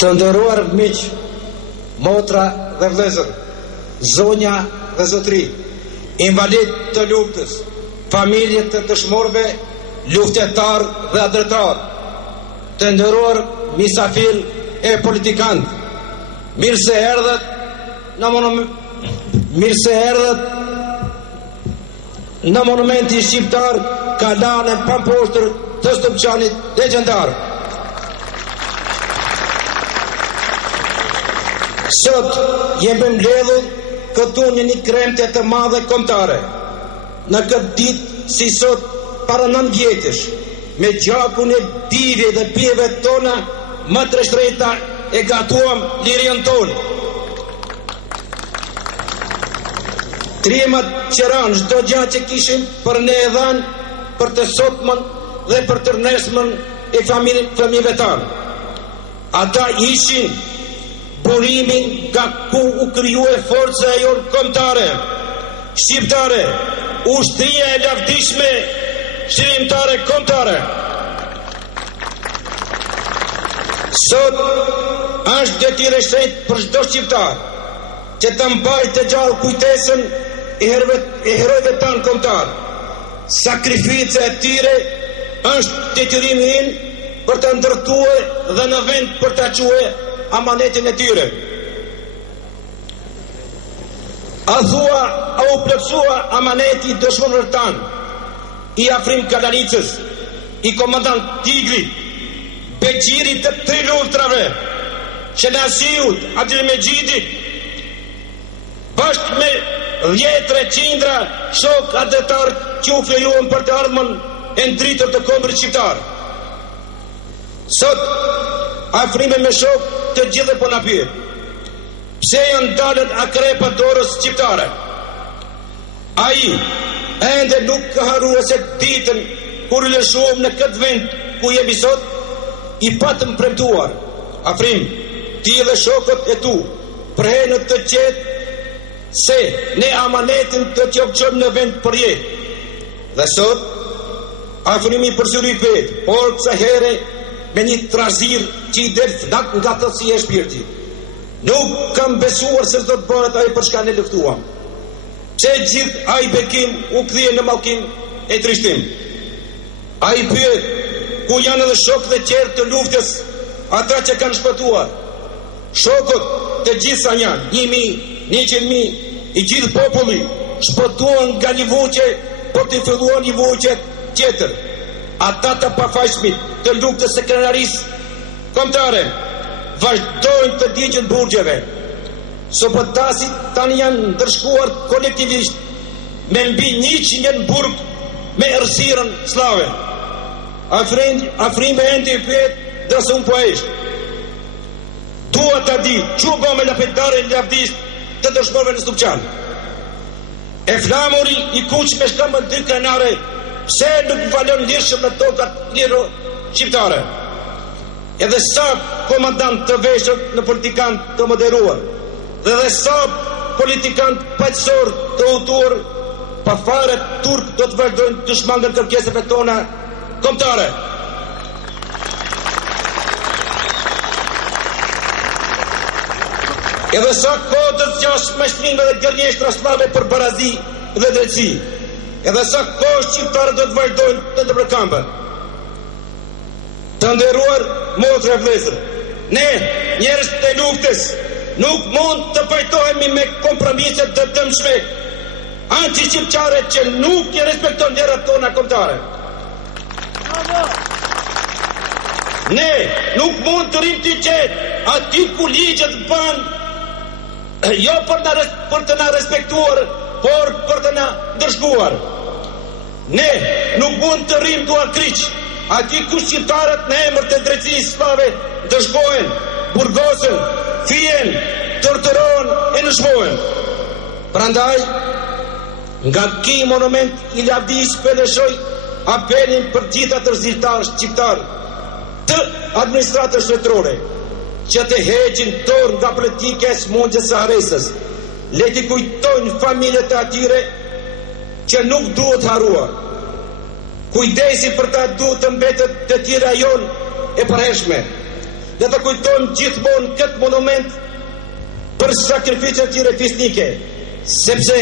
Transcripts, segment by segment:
Të nderuar miq, motra dhe vëllezër, zonja dhe zotëri, invalid të luftës, familje të dëshmorëve, luftetar dhe adretar, të nderuar misafir e politikantë, mirë se erdhët në monumenti shqiptar Kalane Pamposhtër të Stopçanit legjendar. Sot jemi mbledhur këtu në një kremte të madhe kombëtare. Në këtë ditë si sot para 9 vjetësh, me gjakun e bijve dhe pijeve tona më të shtrenjta e gatuam lirinë tonë. Trimat qëran çdo gjë që kishim për ne e dhanë për të sotmën dhe për të nesërmën e familjeve tanë. Ata ishin burimin nga ku u krijue forca e jonë kombëtare, shqiptare, ushtria e lavdishme shërimtare kombëtare. Sot është detyrë e shenjtë për çdo shqiptar që të mbajë të gjallë kujtesën e herojve tanë kombëtar. Sakrifica e tyre është detyrimi ynë për të ndërtuar dhe në vend për të quajë amanetin e tyre. A u plotësua amaneti dëshmorëve tanë, i Afrim Kalanicës, i komandant Tigri, beqirit të 3 luftrave, Qenasiut, Abdul Mejidi, bashkë me 10-300 shok adretar që u fejuan për të ardhmen e ndritër të kombrit shqiptar. Sot, Afrime me shok të gjithë po na pyet, pse janë dalët akrepa dorës shqiptare? Ai ende nuk ka harruar se ditën kur lëshuam në këtë vend ku jemi sot, i patëm premtuar, Afrim, ti dhe shokët e tu, përhenët të qetë se ne amanetin të qopqëm në vend për jetë. Dhe sot, Afrimi përsëri pyet, por kësa here me një trazir që i del fnak nga thellësia e shpirtit. Nuk kam besuar se do të bëhet ai për çka ne luftuam. Pse gjithë ai bekim u kthye në mallkim e trishtim. Ai pyet, ku janë edhe shokët e tjerë të luftës, ata që kanë shpëtuar? Shokët të gjithë sa janë, 1.000, 100.000, i gjithë populli shpëtuan nga një vuqe për të filluar një vuqe tjetër. Ata të pafajshmit të luftës së krenarisë kombëtare vazhdojnë të digjen burgjeve. Sopëtasit tani janë ndërshkuar kolektivisht me mbi 100 burg me errësirën slave. Afrime ende i pyet dërsa unë po esht. Dua ta di, çu bë me lapetare lavdisht të dëshmorëve në Stopçan. E flamuri i kuq me shkëmbën 2 krenare, pse nuk valon lirshëm në tokat liro shqiptare? Edhe sa komandant të veshur në politikan të moderuar, dhe sa politikant paqësor të udhëtuar pa fare turk do të vazhdojnë të shmangën kërkesave tona kombëtare. Edhe sa kohë të zgjash me shtrime dhe gërnjeshtra slave për barazi dhe drejtësi. Edhe sa kohë shqiptarët do të vazhdojnë të ndërpërkambën. Të nderuar motra e vëllezër, ne, njerëz të luftës, nuk mund të pajtohemi me kompromise të dëmshme anti-shqiptare që nuk i respekton vlerat tona kombëtare. Ne nuk mund të rrim të qetë aty ku ligjet banë jo për të na respektuar, por për të na ndërshkuar. Ne nuk mund të rrim duar kryq aty ku shqiptarët në emër të drejtësisë slave ndërshkohen, burgosen, fihen, torturohen e nëshmohen. Prandaj, nga ky monument i lavdisë pëleshoj apelin për gjitha të shqiptarë të administratës shtetërore që të heqin dorë nga politika e smundjes së harresës. Le të kujtojnë familjet e atyre që nuk duhet harruar. Kujdesi për ta duhet të mbetet të tjera jonë e përhershme. dhe të kujtojmë gjithmonë këtë monument për sakrificën e tyre fisnike, sepse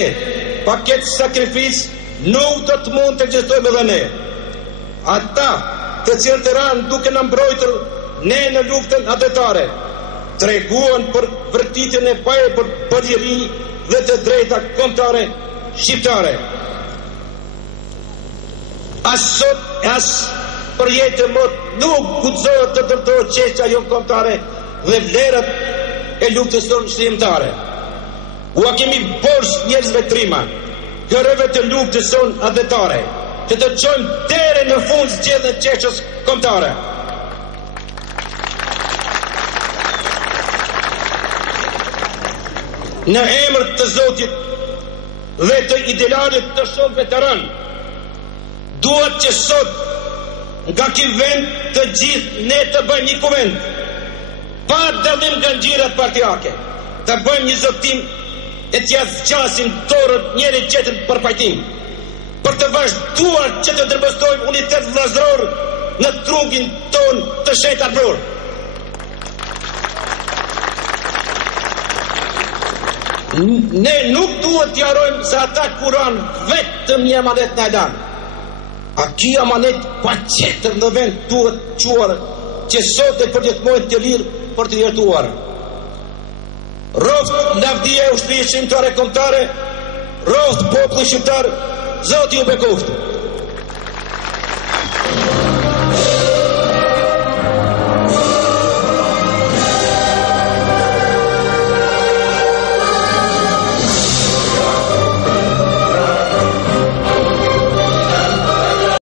pa këtë sakrificë nuk do të mund të ekzistojmë edhe ne. Ata të cilët të ranë duke në mbrojtur ne në luftën atëtare, treguan për vërtitjen e për përgjeri dhe të drejta kombëtare shqiptare. As sot, as për jetë më nuk guxohet të dërtohet çështja jo kombëtare dhe vlerat e luftës tonë shërimtare. Ua kemi borx njerëzve trima, kërëve të luftës tonë atëtare, që të çojmë deri në fund zgjedhjen e çështjes kombëtare. Në emër të Zotit dhe të idealit të shok veteran, duhet që sot nga ky vend të gjithë ne të bëjmë një kuvent, pa dallim nga ngjirat partijake, të bëjmë një zotim e t'ja zgjasim dorën njëri tjetrit për pajtim, për të vazhduar që të ndërmjetësojmë unitet vllazëror në trungin ton të shenjtë armëror. Ne nuk duhet t'i harrojmë se ata kuran vetëm një amanet në elan. A ky amanet pa qetër në vend duhet quar që sot e përjetmojnë të lirë për të jetuar. Roft lavdia e ushtrisë shqiptare kombëtare, roft populli shqiptar, Zoti ju bekoft.